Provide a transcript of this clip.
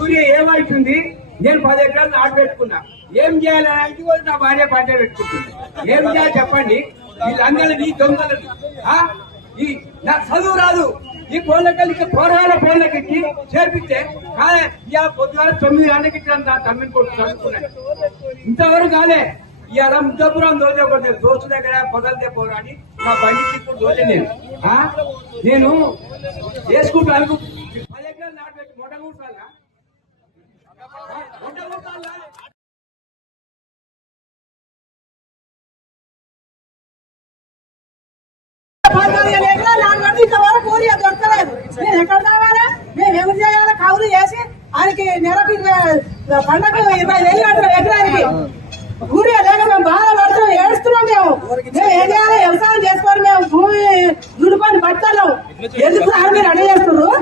ఊరి ఏమవుతుంది? నేను 10 ఎకరాలు నాటు పెట్టుకున్నా. ఏం చేయాలని కూడా నా భార్య పంట పెట్టుకుంటుంది. ఏం చేయాలి చెప్పండి? వీళ్ళందరూ నీ దొంగలు. నాకు చదువు రాదు. ఈ ఫోన్లకి పోరాల ఫోన్లకి చేర్పిస్తే పొద్దుగాల 9 గంటలకి తమ్మిని కొట్టు చదువుకున్నాను. ఇంతవరకు కాలే. ఇవాళ ముద్దపురం దోచకూడదు. దోస్తు దగ్గర పొదలదే పోరా అని మా బండి ఇప్పుడు దోచే నేను వేసుకుంటాను. 10 ఎకరాలు నాటు పెట్టి మొట్ట కూర్చాలా? ఇంతవరకు ఊరియా దొరకలేదు. నేను ఎక్కడ కావాలి? మేము ఏమి చేయాలి? కౌలు చేసి ఆయనకి నెలకు పండగ 20,000 కట్టాం ఎకరానికి. ఊరియా లేక మేము బాధపడుతున్నాం, ఏడుస్తున్నాం. మేము ఏం చేయాలి? వ్యవసాయం చేసుకొని మేము భూమి దులుకొని పడతాం. ఎందుకు మీరు అడిగి చేస్తున్నారు?